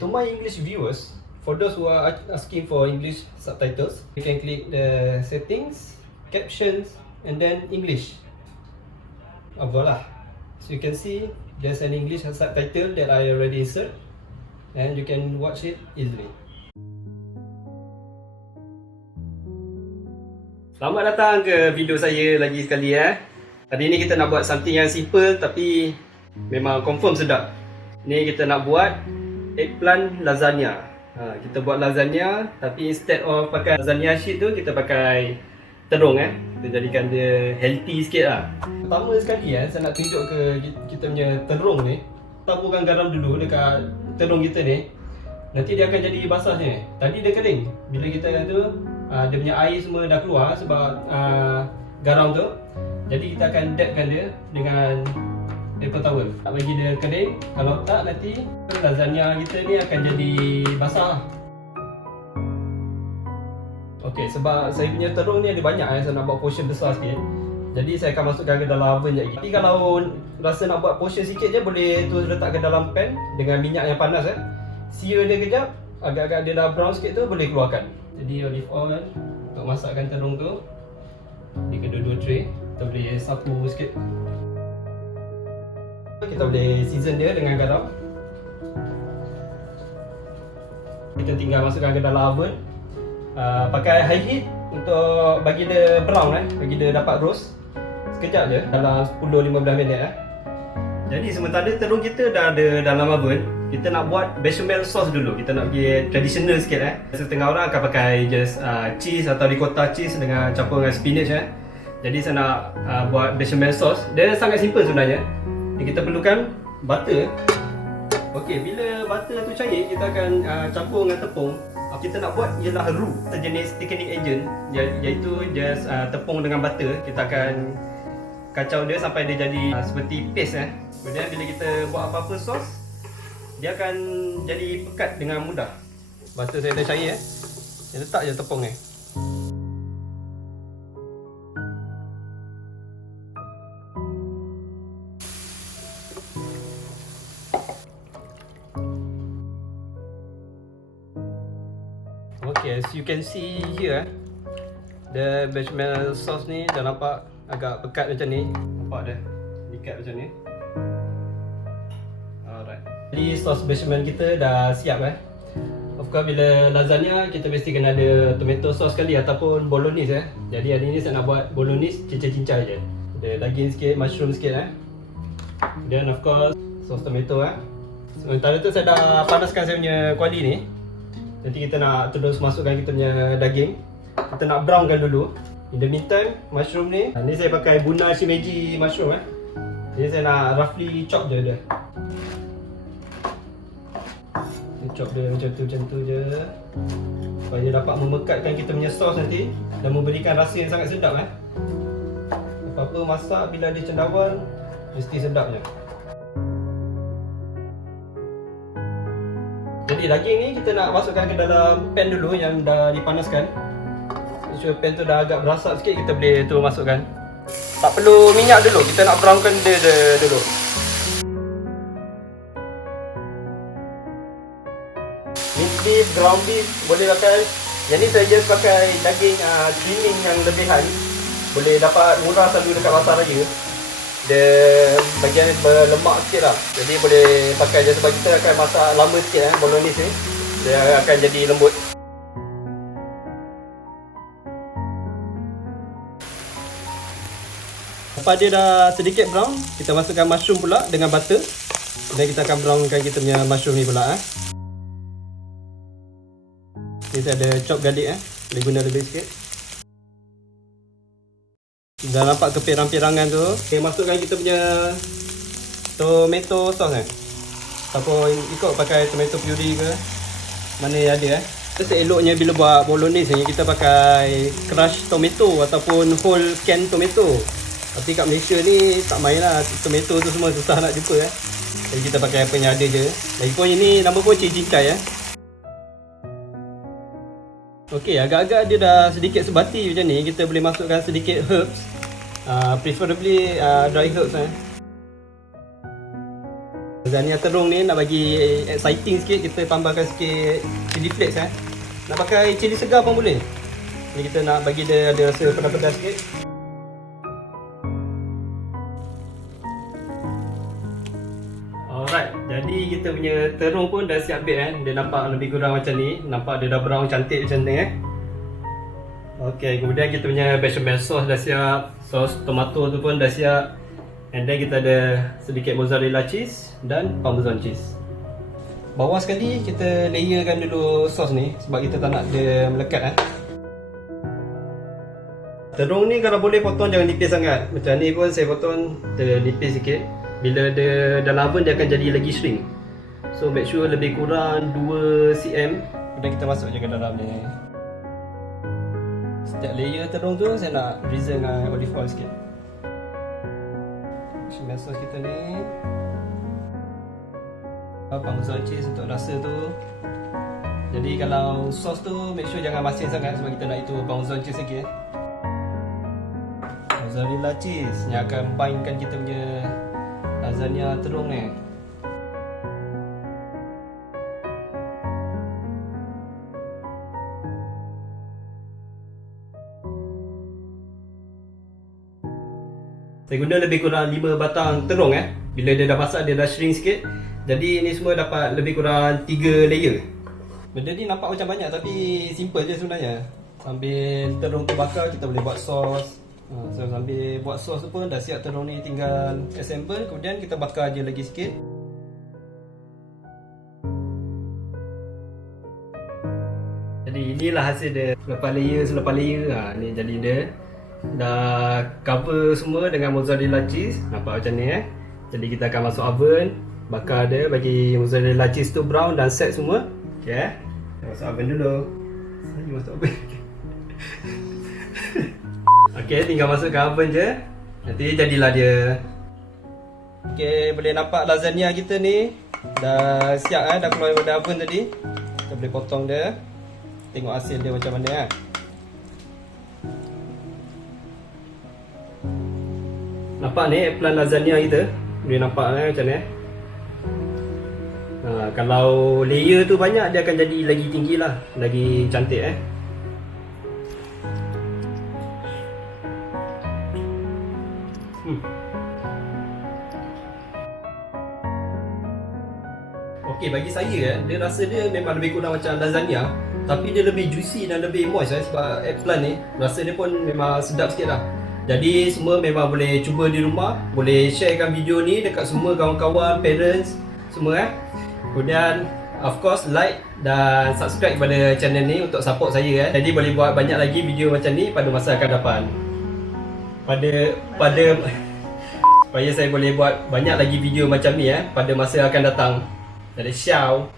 To my English viewers, for those who are asking for English subtitles, you can click the settings, captions, and then English. Voila. So you can see there's an English subtitle that I already insert, and you can watch it easily. Selamat datang ke video saya lagi sekali Hari ni kita nak buat something yang simple tapi memang confirm sedap. Ni kita nak buat eggplant lasagna. Kita buat lasagna tapi instead of pakai lasagna sheet tu kita pakai terung Kita jadikan dia healthy sikit lah. Pertama sekali saya nak tunjuk ke kita punya terung ni. Taburkan garam dulu dekat terung kita ni. Nanti dia akan jadi basah ni. Tadi dia kering. Bila kita tu dia punya air semua dah keluar sebab garam tu. Jadi kita akan dabkan dia dengan paper towel. Tak bagi dia kering. Kalau tak nanti lasagna kita ni akan jadi basah. Okey, sebab saya punya terung ni ada banyak saya nak buat portion besar sikit. Jadi saya akan masukkan ke dalam oven sekejap lagi. Tapi kalau rasa nak buat portion sikit je, boleh terus letak ke dalam pan dengan minyak yang panas Sear dia kejap, agak-agak dia dah brown sikit tu boleh keluarkan. Jadi olive oil untuk masakkan terung tu di kedua-dua tray. Kita boleh sapu sikit. Kita boleh season dia dengan garam. Kita tinggal masukkan ke dalam oven. Pakai high heat untuk bagi dia brown bagi dia dapat roast. Sekejap je, dalam 10-15 minit Jadi sementara terung kita dah ada dalam oven, kita nak buat bechamel sauce dulu. Kita nak pergi traditional sikit Setengah orang akan pakai just cheese atau ricotta cheese dengan campur dengan spinach Jadi saya nak buat bechamel sauce. Dia sangat simple sebenarnya. Kita perlukan butter. Okey, bila butter tu cair, kita akan campur dengan tepung. Kita nak buat ialah roux, sejenis thickening agent, iaitu just tepung dengan butter. Kita akan kacau dia sampai dia jadi seperti paste Kemudian bila kita buat apa-apa sos, dia akan jadi pekat dengan mudah. Butter saya dah cair Saya letak je tepung ni. Okay, as you can see here the bechamel sauce ni dah nampak agak pekat macam ni. Nampak dah ikat macam ni. Alright. Jadi sos bechamel kita dah siap Of course bila lasagna kita mesti kena ada tomato sauce sekali ataupun bolognese Jadi hari ni saya nak buat bolognese cincai-cincai je. Ada daging sikit, mushroom sikit Dan of course sos tomato Sementara tu saya dah panaskan saya punya kuali ni. Nanti kita nak terus masukkan kita punya daging. Kita nak brownkan dulu. In the meantime, mushroom ni saya pakai Buna Shimeji mushroom Jadi saya nak roughly chop je dia. Chop dia macam tu je. Supaya dapat memekatkan kita punya sos nanti dan memberikan rasa yang sangat sedap Apa-apa masak bila dia cendawan mesti sedapnya. Jadi daging ni kita nak masukkan ke dalam pan dulu yang dah dipanaskan. So pan tu dah agak berasap sikit, kita boleh tu masukkan. Tak perlu minyak dulu, kita nak brownkan dia dulu. Minced beef, ground beef boleh pakai. Yang ni saya just pakai daging trimming yang lebihan. Boleh dapat murah selalu dekat pasar raya. Dia bagian berlemak sikit lah. Jadi boleh pakai je sebab kita akan masak lama sikit bolognese ni. Dia akan jadi lembut. Lepas dia dah sedikit brown, kita masukkan mushroom pula dengan butter. Dan kita akan brownkan kita punya mushroom ni pula Ni saya ada chop garlic boleh guna lebih sikit. Dah nampak kepirang-pirangan tu. Okay, masukkan kita punya tomato sauce Ataupun ikut pakai tomato puree ke mana yang ada Seeloknya bila buat bolognese ni kita pakai crush tomato ataupun whole can tomato. Tapi kat Malaysia ni tak main lah, tomato tu semua susah nak jumpa Jadi kita pakai apa yang ada je. Lagipun ini nama pun cincai Okey, agak-agak dia dah sedikit sebati macam ni, kita boleh masukkan sedikit herbs. Preferably dry herbs Lasagna terung ni nak bagi exciting sikit, kita tambahkan sikit chili flakes Nak pakai cili segar pun boleh. Ni kita nak bagi dia ada rasa pedas-pedas sikit. Alright, jadi kita punya terung pun dah siap bake Dia nampak lebih kurang macam ni. Nampak dia dah brown cantik macam ni Okey, kemudian kita punya bechamel sauce dah siap. Sos tomato tu pun dah siap. And then kita ada sedikit mozzarella cheese dan parmesan cheese. Bawah sekali kita layerkan dulu sos ni sebab kita tak nak dia melekat Terung ni kalau boleh potong jangan nipis sangat. Macam ni pun saya potong nipis sikit. Bila dia dalam oven dia akan jadi lagi shrink. So make sure lebih kurang 2 cm. Kemudian kita masuk je ke dalam ni. Setiap layer terung tu saya nak drizzle dengan olive oil sikit. Bechamel sauce kita ni. Parmesan cheese untuk rasa tu. Jadi kalau sos tu make sure jangan masin sangat sebab kita nak itu parmesan cheese lagi Mozzarella cheese yang akan bindkan kita punya lasagna terung ni. Saya guna lebih kurang 5 batang terung Bila dia dah masak dia dah shrink sikit. Jadi ini semua dapat lebih kurang 3 layer. Benda ni nampak macam banyak tapi simple je sebenarnya. Sambil terung tu bakar kita boleh buat sos. So sambil buat sos tu pun dah siap terung ni, tinggal assemble. Kemudian kita bakar je lagi sikit. Jadi inilah hasil dia. Selepas layer ni jadi dia. Dah cover semua dengan mozzarella cheese. Nampak macam ni Jadi kita akan masuk oven. Bakar dia bagi mozzarella cheese tu brown dan set semua. Okay, masuk oven dulu. Saya masuk oven. Okay, tinggal masukkan oven je. Nanti jadilah dia. Okay, boleh nampak lasagna kita ni dah siap dah keluar daripada oven tadi. Kita boleh potong dia. Tengok hasil dia macam mana Nampak ni plan lasagna kita. Boleh nampak macam ni kalau layer tu banyak dia akan jadi lagi tinggi lah, lagi cantik Okey, bagi saya dia rasa dia memang lebih kurang macam lasagna, tapi dia lebih juicy dan lebih moist sebab eggplant ni rasa dia pun memang sedap sikit lah. Jadi semua memang boleh cuba di rumah. Boleh sharekan video ni dekat semua kawan-kawan, parents, semua Kemudian of course like dan subscribe kepada channel ni untuk support saya Jadi boleh buat banyak lagi video macam ni pada masa akan depan. Supaya saya boleh buat banyak lagi video macam ni pada masa akan datang. Jadi ciao.